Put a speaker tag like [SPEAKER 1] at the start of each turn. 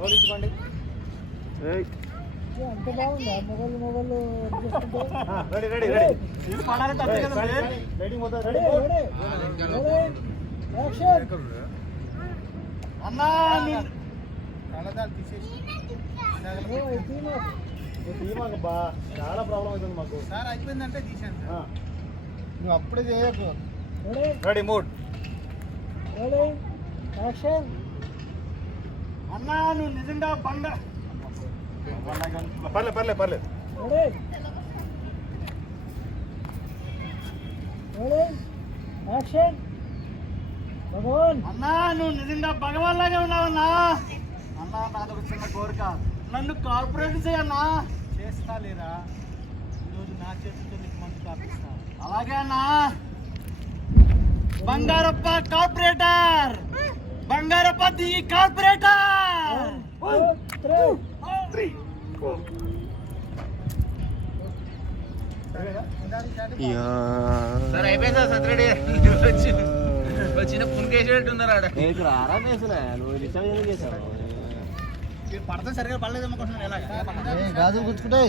[SPEAKER 1] తోలించుకోండి.
[SPEAKER 2] అంత బాగుందా మొగలు
[SPEAKER 1] రెడీ రెడీ రెడీ రైడింగ్ అవుతుంది.
[SPEAKER 2] అన్నా
[SPEAKER 1] కళ్ళదాలు తీసేసి బా చాలా ప్రాబ్లం అవుతుంది మాకు.
[SPEAKER 2] సార్ అయిపోయిందంటే తీసాను.
[SPEAKER 1] నువ్వు అప్పుడే చేయకు. Ready mood.
[SPEAKER 2] అన్నా నువ్వు నిజంగా
[SPEAKER 1] పర్లేదు పర్లేదు పర్లేదు.
[SPEAKER 2] అన్నా నువ్వు నిజంగా భగవాన్ లాగా ఉన్నావన్నా. అన్నా నాదొక చిన్న కోరిక, నన్ను కార్పొరేట్ చేయన్నా. చేస్తా లేరా, ఈరోజు నా చేతితో నీకు మందు కాపిస్తా. అలాగే అన్నా. Bangarappa corporator, Bangarappa the corporator.
[SPEAKER 3] Sir అయిపోయిందా సత్రెడీ చిన్న పుణ్కేసేట్టున్నారు ఆడ
[SPEAKER 2] నువ్వు చేసావు పడతా సరిగా పడలేదనుకుంటున్నాను. ఎలాగ
[SPEAKER 1] గాజులు గుచ్చుకుంటాయి.